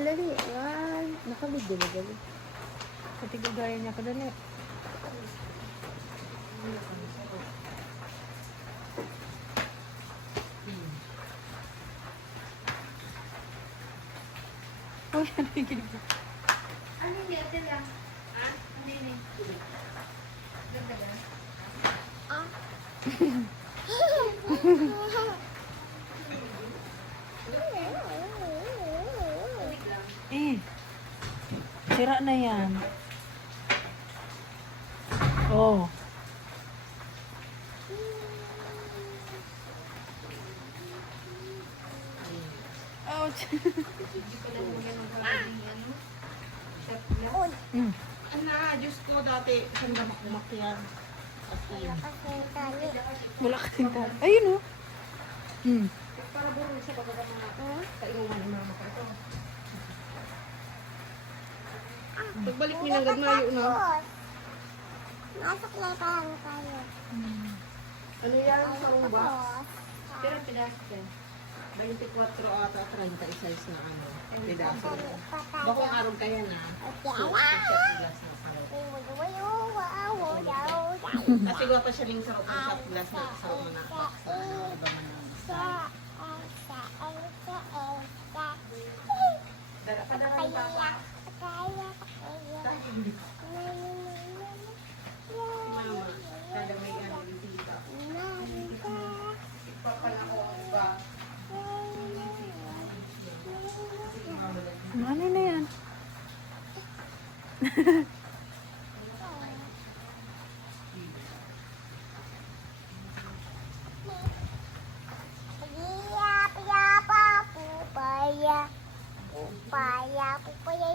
Dali, ay, nakabig dali. Pati gagaya niya ka dali. Oh, yan ang ginagawa. Ano yung ate lang? Ah? Hindi na yung dagdagan? Tubig lang. Sira na yan. Oh. Ouch. Hindi ko lang muna ng parang ano. Shot glass. Ana, Diyos ko dati, saan damak-damak yan. Wala kasing tal. Ayun oh. Para burong siya pagka mga kainuman ni mama ko ito. Pagbalik ni ng gagmayo na. Masok na tayo tayo. Ano yan? Sarong box? Pero pidaso yan. 24 ata 36 na ano. Pidaso. Bakong araw kaya na. So, shot glass na sarap. Kasi gwa pa siya ning sarap ng shot glass na sarap mo na box na ano. Iba man na. Dara pa daw yung papa. Mama, kada may ano yung tita. Ipapala ko ang iba. Ano na yan? Pupaya